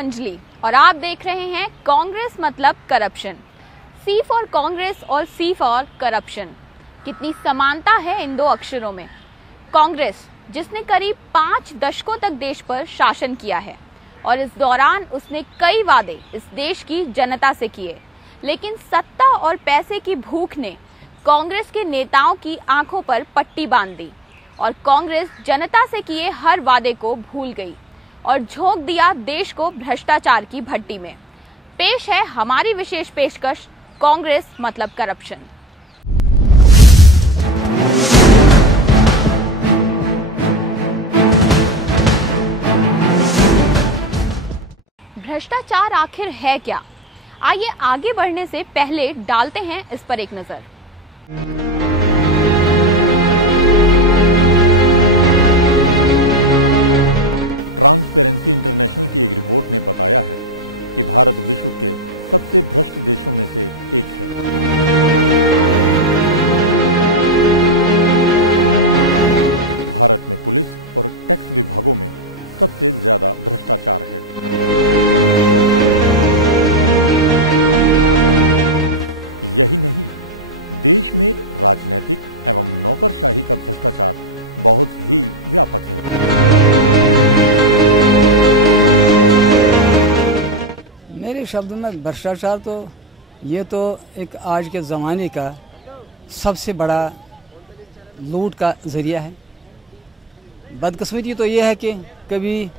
अंजलि और आप देख रहे हैं कांग्रेस मतलब करप्शन। सी फॉर कांग्रेस और सी फॉर करप्शन, कितनी समानता है इन दो अक्षरों में। कांग्रेस जिसने करीब 5 दशकों तक देश पर शासन किया है और इस दौरान उसने कई वादे इस देश की जनता से किए, लेकिन सत्ता और पैसे की भूख ने कांग्रेस के नेताओं की आंखों पर पट्टी बांध दी और कांग्रेस जनता से किए हर वादे को भूल गई और झोंक दिया देश को भ्रष्टाचार की भट्टी में। पेश है हमारी विशेष पेशकश, कांग्रेस मतलब करप्शन। भ्रष्टाचार आखिर है क्या? आइए आगे बढ़ने से पहले डालते हैं इस पर एक नजर। शब्द में भ्रष्टाचार तो ये तो एक आज के ज़माने का सबसे बड़ा लूट का ज़रिया है। बदकिस्मती तो ये है कि कभी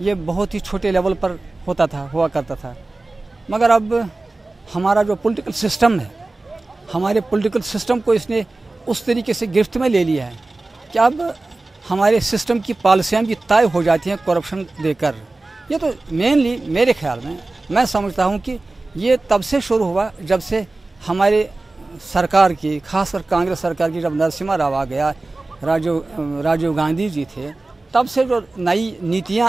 ये बहुत ही छोटे लेवल पर हुआ करता था, मगर अब हमारा जो पॉलिटिकल सिस्टम है, हमारे पॉलिटिकल सिस्टम को इसने उस तरीके से गिरफ्त में ले लिया है कि अब हमारे सिस्टम की पॉलिसियाँ भी तय हो जाती हैं करप्शन देकर। ये तो मेनली मेरे ख्याल में मैं समझता हूँ कि ये तब से शुरू हुआ जब से हमारे सरकार की, खासकर कांग्रेस सरकार की, जब नरसिम्हा राव आ गया, राजीव गांधी जी थे, तब से जो नई नीतियाँ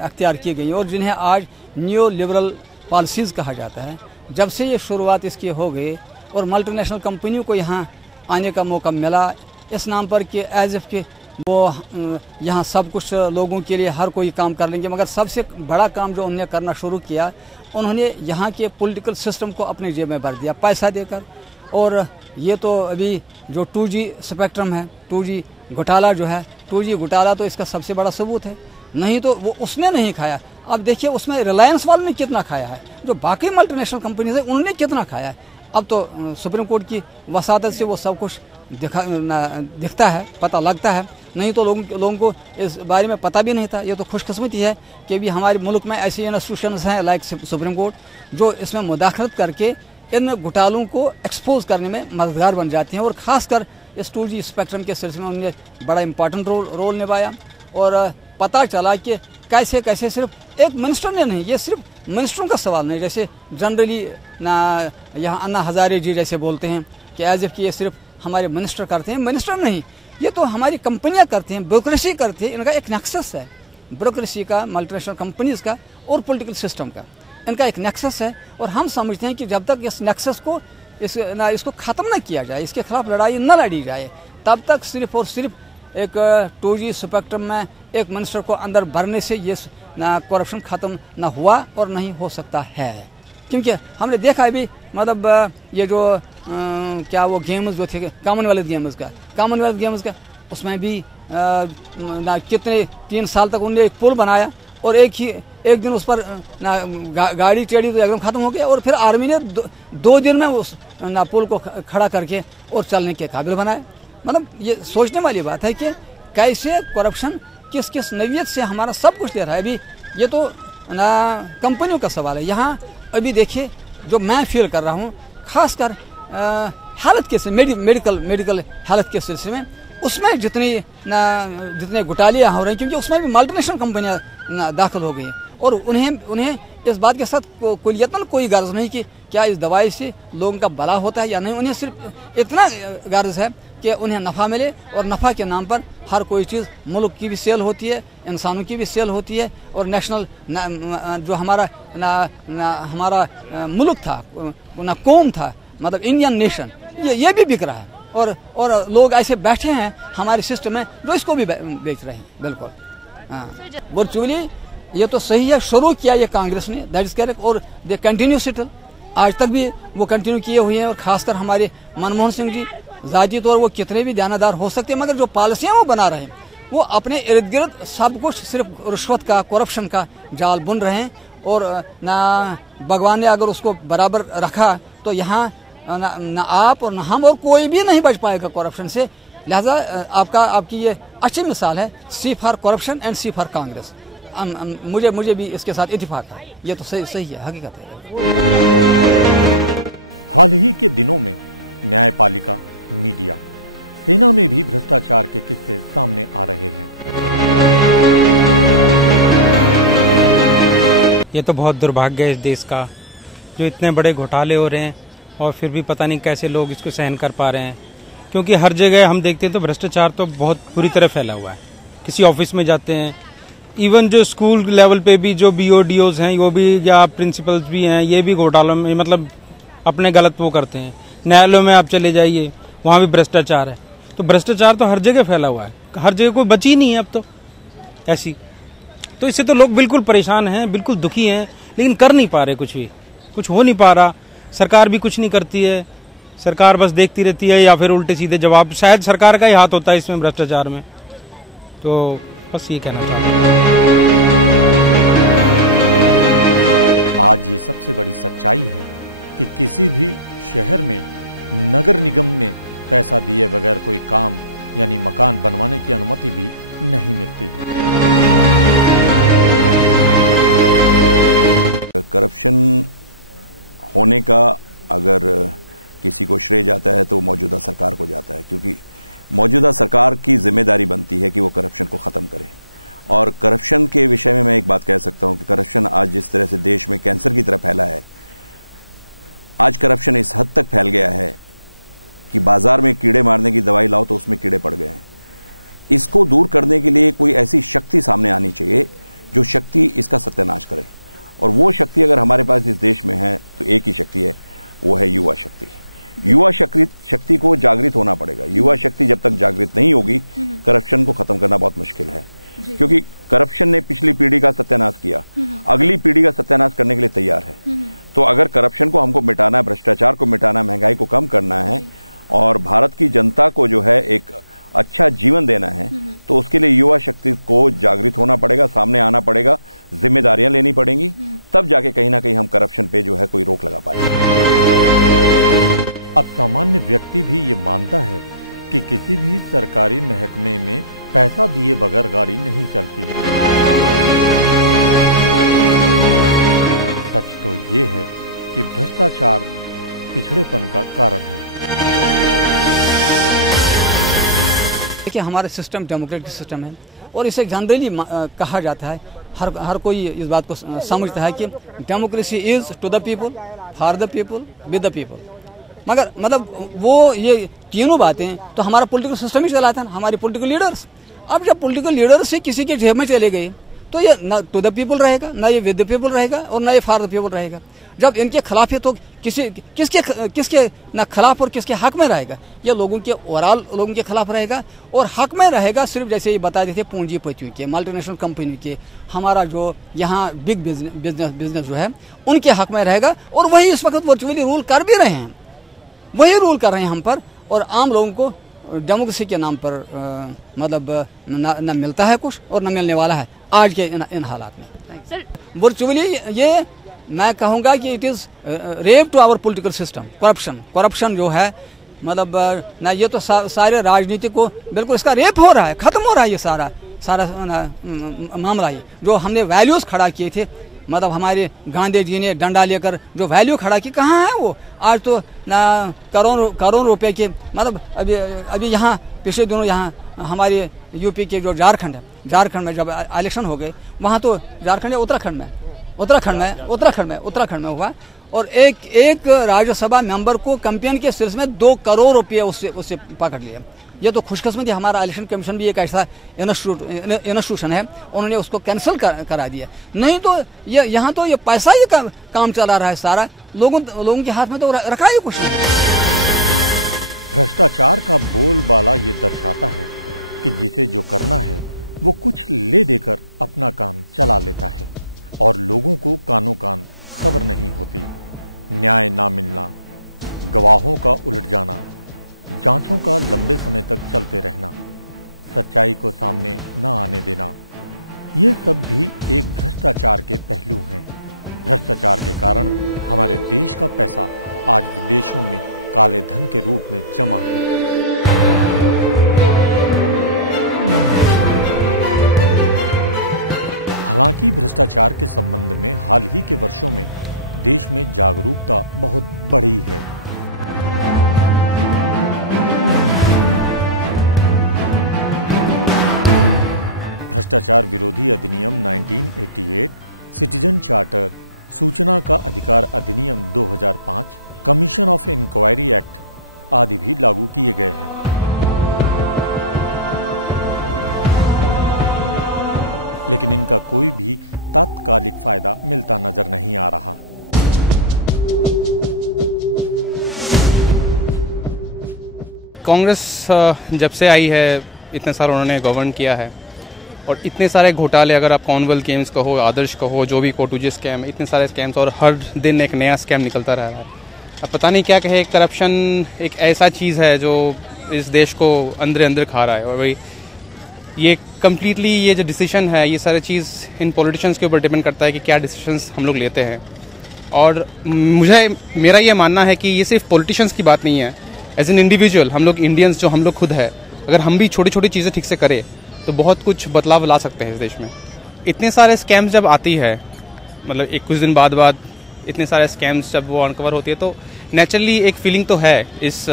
अख्तियार की गई और जिन्हें आज न्यू लिबरल पॉलिसीज़ कहा जाता है, जब से ये शुरुआत इसकी हो गई और मल्टीनेशनल कंपनियों को यहाँ आने का मौका मिला इस नाम पर कि एज इफ के वो यहाँ सब कुछ लोगों के लिए हर कोई काम कर लेंगे। मगर सबसे बड़ा काम जो उन्होंने करना शुरू किया, उन्होंने यहाँ के पॉलिटिकल सिस्टम को अपने जेब में भर दिया पैसा देकर। और ये तो अभी जो 2G स्पेक्ट्रम है, 2G घोटाला जो है, 2G घोटाला तो इसका सबसे बड़ा सबूत है। नहीं तो वो उसने नहीं खाया, अब देखिए उसमें रिलायंस वालों ने कितना खाया है, जो बाकी मल्टीनेशनल कंपनीज है उन्होंने कितना खाया है। अब तो सुप्रीम कोर्ट की वसातत से वो सब कुछ दिखता है, पता लगता है। नहीं तो लोगों को इस बारे में पता भी नहीं था। ये तो खुशकिस्मती है कि भी हमारे मुल्क में ऐसे इंस्टीट्यूशंस हैं लाइक सुप्रीम कोर्ट, जो इसमें मुदाखलत करके इन घोटालों को एक्सपोज करने में मददगार बन जाती हैं। और ख़ासकर इस 2G स्पेक्ट्रम के सिलसिले में उन्होंने बड़ा इम्पॉर्टेंट रोल निभाया। और पता चला कि कैसे कैसे सिर्फ एक मिनिस्टर ने नहीं, ये सिर्फ मिनिस्टरों का सवाल नहीं, जैसे जनरली ना यहाँ अन्ना हज़ारे जी जैसे बोलते हैं कि एज इफ कि ये सिर्फ हमारे मिनिस्टर करते हैं। मिनिस्टर नहीं, ये तो हमारी कंपनियां करती हैं, ब्रोक्रेसी करती है। इनका एक नेक्सस है, ब्रोक्रेसी का, मल्टीनेशनल कंपनीज का और पॉलिटिकल सिस्टम का, इनका एक नेक्सस है। और हम समझते हैं कि जब तक इस नेक्सस को इसको ख़त्म न किया जाए, इसके खिलाफ लड़ाई न लड़ी जाए, तब तक सिर्फ और सिर्फ एक 2G स्पेक्ट्रम में एक मिनिस्टर को अंदर भरने से ये करप्शन ख़त्म न हुआ और नहीं हो सकता है। क्योंकि हमने देखा अभी, मतलब ये जो क्या वो गेम्स जो थे कॉमनवेल्थ गेम्स का उसमें भी कितने 3 साल तक उन्होंने एक पुल बनाया और एक दिन उस पर गाड़ी टेढ़ी तो एकदम ख़त्म हो गया। और फिर आर्मी ने 2 दिन में उस पुल को खड़ा करके और चलने के काबिल बनाया। मतलब ये सोचने वाली बात है कि कैसे करप्शन किस किस नवीयत से हमारा सब कुछ ले रहा है। अभी ये तो कंपनियों का सवाल है। यहाँ अभी देखिए जो मैं फील कर रहा हूँ, खासकर हालत के मेडिकल हालत के सिलसिले में, उसमें जितने घोटाले हो रहे हैं, क्योंकि उसमें भी मल्टीनेशनल कंपनियां दाखिल हो गई हैं और उन्हें इस बात के साथ कुलियतन कोई गर्ज नहीं कि क्या इस दवाई से लोगों का भला होता है या नहीं। उन्हें सिर्फ इतना गर्ज है कि उन्हें नफ़ा मिले और नफ़ा के नाम पर हर कोई चीज़, मुल्क की भी सेल होती है, इंसानों की भी सेल होती है। और नेशनल जो हमारा मुल्क था, कौम था, मतलब इंडियन नेशन, ये भी बिक रहा है। और लोग ऐसे बैठे हैं हमारे सिस्टम में जो इसको भी बेच रहे हैं। बिल्कुल, हाँ। वर्चुअली ये तो सही है, शुरू किया ये कांग्रेस ने, दैट इज करेक्ट, और दे कंटिन्यू सेटल, आज तक भी वो कंटिन्यू किए हुए हैं। और खासकर हमारे मनमोहन सिंह जी, जाती तौर वो कितने भी दानादार हो सकते हैं, मगर जो पॉलिसियां वो बना रहे हैं वो अपने इर्द गिर्द सब कुछ सिर्फ रिश्वत का, करप्शन का जाल बुन रहे हैं। और ना भगवान ने अगर उसको बराबर रखा तो यहाँ न आप और न हम और कोई भी नहीं बच पाएगा करप्शन से। लिहाजा आपकी ये अच्छी मिसाल है, C for corruption and C for Congress. मुझे भी इसके साथ इत्तेफाक है, ये तो सही है, हकीकत है। ये तो बहुत दुर्भाग्य है इस देश का, जो इतने बड़े घोटाले हो रहे हैं और फिर भी पता नहीं कैसे लोग इसको सहन कर पा रहे हैं। क्योंकि हर जगह हम देखते हैं तो भ्रष्टाचार तो बहुत बुरी तरह फैला हुआ है। किसी ऑफिस में जाते हैं, इवन जो स्कूल लेवल पे भी जो BODOs हैं वो भी, या प्रिंसिपल्स भी हैं, ये भी घोटालों में मतलब अपने गलत वो करते हैं। न्यायालयों में आप चले जाइए, वहाँ भी भ्रष्टाचार है। तो भ्रष्टाचार तो हर जगह फैला हुआ है, हर जगह कोई बची नहीं है अब तो ऐसी। तो इससे तो लोग बिल्कुल परेशान हैं, बिल्कुल दुखी हैं, लेकिन कर नहीं पा रहे, कुछ भी कुछ हो नहीं पा रहा। सरकार भी कुछ नहीं करती है, सरकार बस देखती रहती है या फिर उल्टे सीधे जवाब। शायद सरकार का ही हाथ होता है इसमें, भ्रष्टाचार में। तो बस ये कहना चाहता हूँ। देखिए, हमारा सिस्टम डेमोक्रेटिक सिस्टम है और इसे जनरली कहा जाता है, हर कोई इस बात को समझता है कि democracy is to the people, for the people, with the people. मगर मतलब वो ये तीनों बातें तो हमारा पॉलिटिकल सिस्टम ही चलाता है, हमारे पॉलिटिकल लीडर्स। अब जब पॉलिटिकल लीडर्स से किसी के जेब में चले गए तो ये न टू द पीपल रहेगा, ना ये विद द पीपल रहेगा और ना ये फॉर द पीपल रहेगा। जब इनके खिलाफ है तो किसके ना खिलाफ और किसके हक में रहेगा? ये लोगों के ओवरऑल लोगों के खिलाफ रहेगा और हक में रहेगा सिर्फ जैसे ये बता देते पूंजीपतियों के, मल्टीनेशनल कंपनी के, हमारा जो यहाँ बिग बिजनेस जो है उनके हक में रहेगा। और वही इस वक्त वर्चुअली रूल कर भी रहे हैं, वही रूल कर रहे हैं हम पर। और आम लोगों को डेमोक्रेसी के नाम पर मतलब न मिलता है कुछ और न मिलने वाला है आज के इन हालात में। वर्चुअली ये मैं कहूँगा कि it is rape to our political system. Corruption जो है मतलब ना, ये तो सारे राजनीति को बिल्कुल इसका रेप हो रहा है, ख़त्म हो रहा है ये सारा मामला। ये जो हमने वैल्यूज़ खड़ा किए थे, मतलब हमारे गांधी जी ने डंडा लेकर जो वैल्यू खड़ा की, कहाँ है वो? आज तो ना करोड़ रुपए के, मतलब अभी यहाँ पिछले दिनों यहाँ हमारे यूपी के जो झारखंड में जब इलेक्शन हो गए, वहाँ तो झारखंड या उत्तराखंड में हुआ और एक राज्यसभा मेंबर को कैंपेन के सिलसिले में 2 करोड़ रुपये उससे पकड़ लिया। ये तो खुशकिस्मती, हमारा इलेक्शन कमीशन भी एक ऐसा इंस्टीट्यूशन है, उन्होंने उसको कैंसिल करा दिया। नहीं तो ये यहाँ तो ये पैसा ही काम चला रहा है सारा, लोगों के हाथ में तो रखा ही कुछ नहीं। कांग्रेस जब से आई है इतने सारे उन्होंने गवर्न किया है और इतने सारे घोटाले, अगर आप कॉमनवेल्थ गेम्स कहो, आदर्श कहो, जो भी कोटूजी स्कैम, इतने सारे स्कैम्स और हर दिन एक नया स्कैम निकलता रह रहा है। अब पता नहीं क्या कहे, करप्शन एक ऐसा चीज़ है जो इस देश को अंदर अंदर खा रहा है। और भाई ये कम्प्लीटली ये जो डिसीजन है, ये सारी चीज़ इन पॉलिटिशियंस के ऊपर डिपेंड करता है कि क्या डिसीजंस हम लोग लेते हैं। और मेरा ये मानना है कि ये सिर्फ पॉलिटिशियंस की बात नहीं है, एज एन इंडिविजुअल हम लोग इंडियंस जो हम लोग खुद है, अगर हम भी छोटी छोटी चीज़ें ठीक से करें तो बहुत कुछ बदलाव ला सकते हैं इस देश में। इतने सारे स्कैम्स जब आती है, मतलब एक कुछ दिन बाद इतने सारे स्कैम्स जब वो अनकवर होती है तो नेचुरली एक फीलिंग तो है इस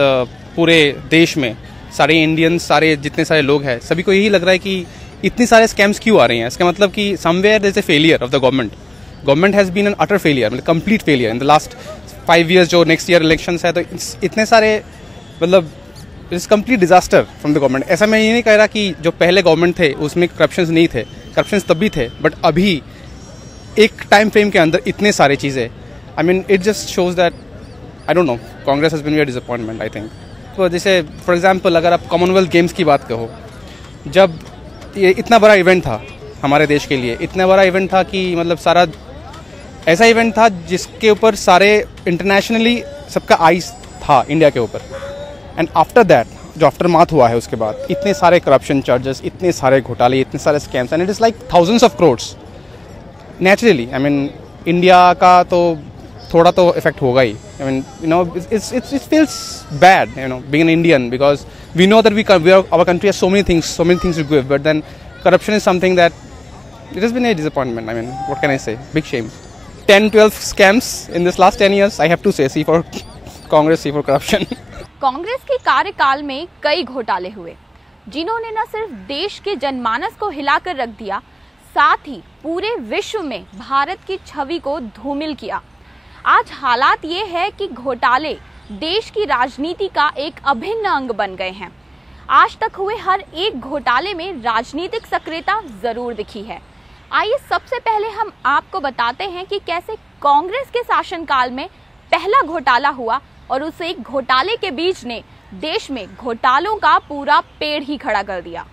पूरे देश में, सारे इंडियंस, सारे जितने सारे लोग हैं, सभी को यही लग रहा है कि इतनी सारे स्कैम्स क्यों आ रही हैं। इसका मतलब कि somewhere there is a failure of the government has been an utter failure, मतलब complete failure in the last 5 years। जो नेक्स्ट ईयर इलेक्शंस है तो इतने सारे मतलब it's complete disaster from the government. ऐसा मैं ये नहीं कह रहा कि जो पहले गवर्नमेंट थे उसमें करप्शंस नहीं थे, करप्शंस तब भी थे, बट अभी एक टाइम फ्रेम के अंदर इतने सारी चीज़ें, I mean it just shows that I don't know, Congress has been very disappointment I think. तो जैसे फॉर एग्जांपल अगर आप कॉमनवेल्थ गेम्स की बात कहो, जब ये इतना बड़ा इवेंट था हमारे देश के लिए, इतना बड़ा इवेंट था कि मतलब सारा ऐसा इवेंट था जिसके ऊपर सारे इंटरनेशनली सबका आइज था इंडिया के ऊपर। एंड आफ्टर दैट जो आफ्टर माथ हुआ है उसके बाद इतने सारे करप्शन चार्जेस, इतने सारे घोटाले, इतने सारे scams, and it is like thousands of crores. Naturally I mean India का तो थोड़ा तो इफेक्ट होगा ही। I mean you know it feels bad you know being an Indian, because we know that our country has so many things to give, but then corruption is something that it has been a disappointment. I mean what can I say, big shame. 10-12 scams in this last 10 years, I have to say, C for Congress, C for corruption। Congress के कार्यकाल में कई घोटाले हुए जिन्होंने न सिर्फ देश के जनमानस को हिलाकर रख दिया, साथ ही पूरे विश्व में भारत की छवि को धूमिल किया। आज हालात ये है कि घोटाले देश की राजनीति का एक अभिन्न अंग बन गए हैं। आज तक हुए हर एक घोटाले में राजनीतिक सक्रियता जरूर दिखी है। आइए सबसे पहले हम आपको बताते हैं कि कैसे कांग्रेस के शासनकाल में पहला घोटाला हुआ और उस एक घोटाले के बीज ने देश में घोटालों का पूरा पेड़ ही खड़ा कर दिया।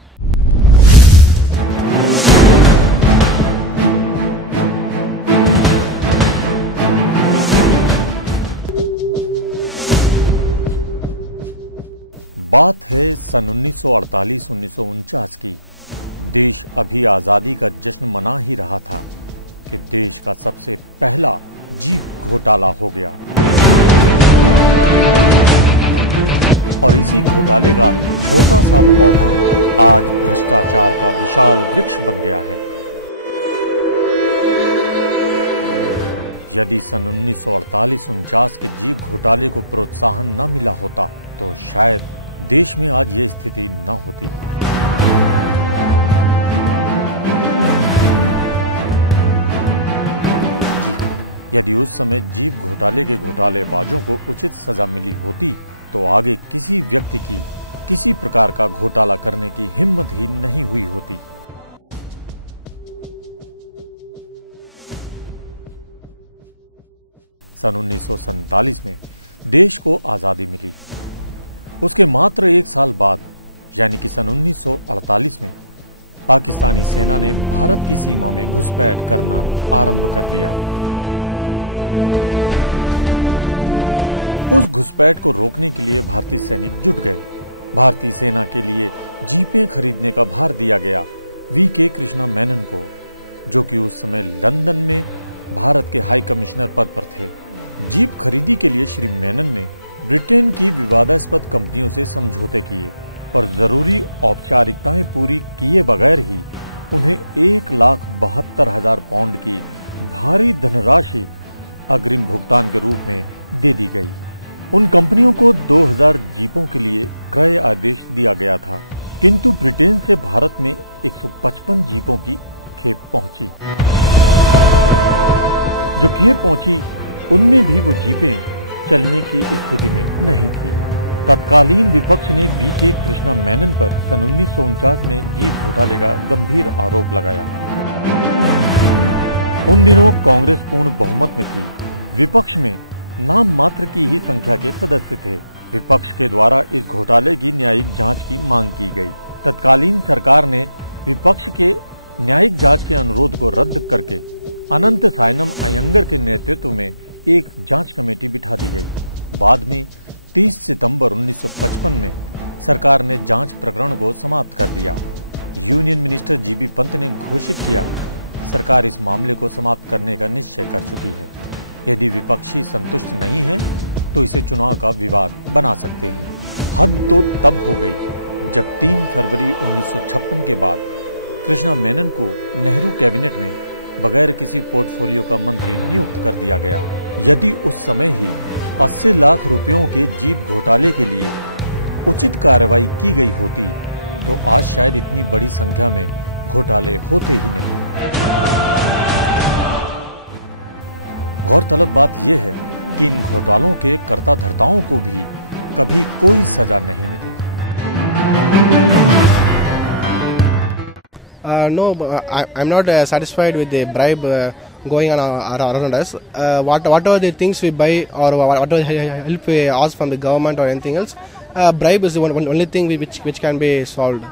No, I'm not satisfied with the bribe going on around us. Whatever the things we buy or whatever help we ask from the government or anything else, bribe is the only thing which can be solved.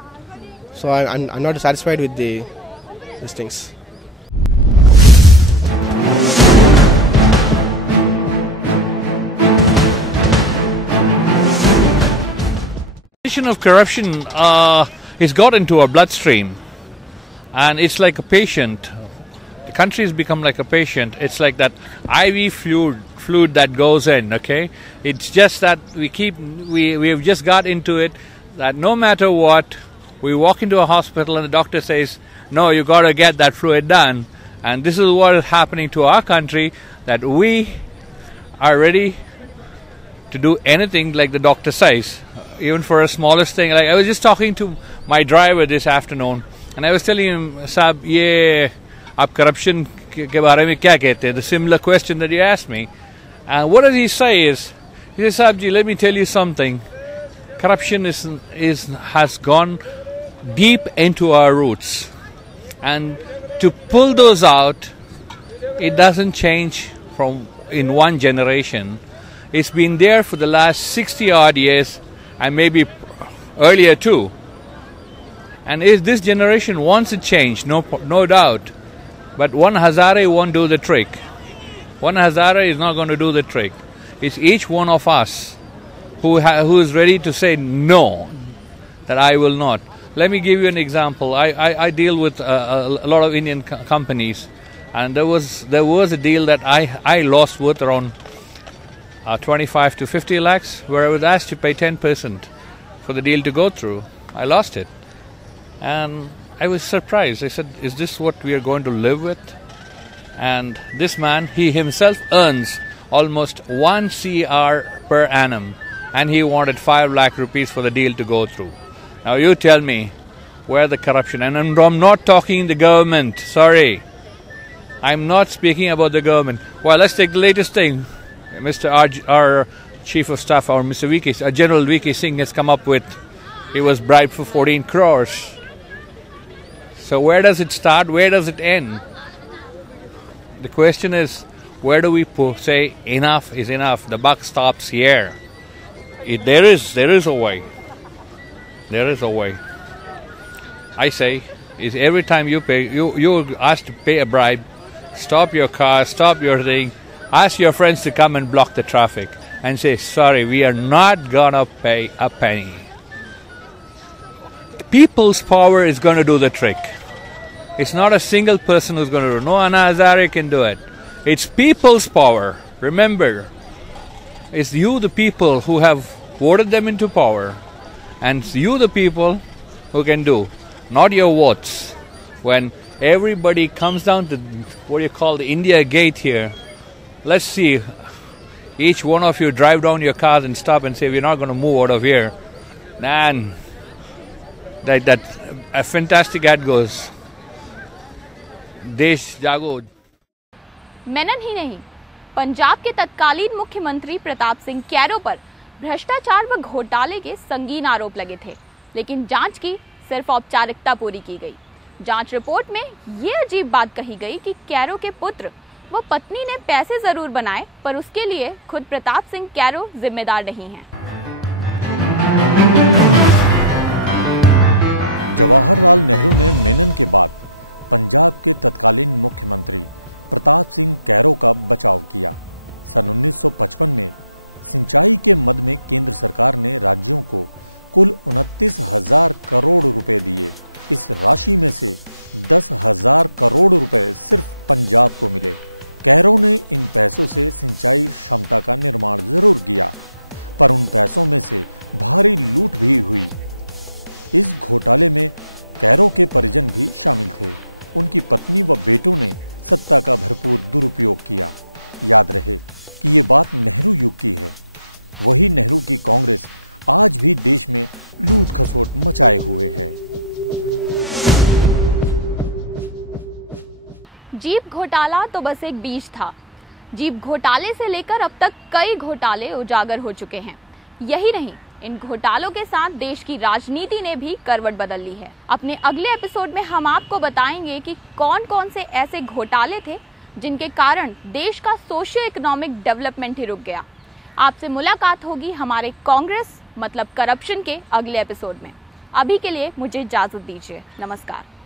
So I'm not satisfied with these things. Of corruption is got into our bloodstream, and it's like a patient. The country has become like a patient. It's like that IV fluid that goes in. Okay, it's just that we have just got into it that no matter what, we walk into a hospital and the doctor says, no, you got to get that fluid done. And this is what is happening to our country, that we are ready to do anything like the doctor says, even for a smallest thing. Like I was just talking to my driver this afternoon, and I was telling him, "Saab, ye aap corruption ke bare mein kya kehte hain?" The similar question that you asked me. And what does he say is, he says, "Saab ji, let me tell you something. Corruption has gone deep into our roots, and to pull those out, it doesn't change from in one generation. It's been there for the last 60 odd years, and maybe earlier too. And if this generation wants a change, no doubt, but one Hazare won't do the trick. One Hazare is not going to do the trick. It's each one of us who is ready to say no, that I will not. Let me give you an example. I deal with a lot of Indian companies, and there was a deal that I lost worth around 25 to 50 lakhs, where I was asked to pay 10% for the deal to go through. I lost it. And I was surprised. I said, is this what we are going to live with? And this man, he himself earns almost 1 CR per annum, and he wanted 5 lakh rupees for the deal to go through. Now you tell me where the corruption, and I'm not talking the government, sorry. I'm not speaking about the government. Well, let's take the latest thing. Our Chief of Staff, or Mr. General VK Singh has come up with, he was bribed for 14 crores. So where does it start? Where does it end? The question is, where do we say enough is enough? The buck stops here. There is a way. There is a way. I say, is every time you're asked to pay a bribe, stop your car, stop your thing, ask your friends to come and block the traffic and say, sorry, we are not going to pay a penny. People's power is going to do the trick. It's not a single person who's going to do it. No Anna Hazare can do it. It's people's power. Remember, it's you, the people, who have voted them into power. And it's you, the people, who can do. Not your votes. When everybody comes down to what you call the India Gate here, let's see, each one of you drive down your cars and stop and say, we're not going to move out of here. Man, that a fantastic ad goes, देश जागो। मेनन ही नहीं, पंजाब के तत्कालीन मुख्यमंत्री Pratap Singh Cairo पर भ्रष्टाचार व घोटाले के संगीन आरोप लगे थे, लेकिन जांच की सिर्फ औपचारिकता पूरी की गई। जांच रिपोर्ट में ये अजीब बात कही गई कि कैरो के पुत्र व पत्नी ने पैसे जरूर बनाए, पर उसके लिए खुद प्रताप सिंह कैरो जिम्मेदार नहीं हैं। जीप घोटाला तो बस एक बीज था। जीप घोटाले से लेकर अब तक कई घोटाले उजागर हो चुके हैं। यही नहीं, इन घोटालों के साथ देश की राजनीति ने भी करवट बदल ली है। अपने अगले एपिसोड में हम आपको बताएंगे कि कौन कौन से ऐसे घोटाले थे जिनके कारण देश का सोशियो इकोनॉमिक डेवलपमेंट ही रुक गया। आपसे मुलाकात होगी हमारे कांग्रेस मतलब करप्शन के अगले एपिसोड में। अभी के लिए मुझे इजाजत दीजिए। नमस्कार।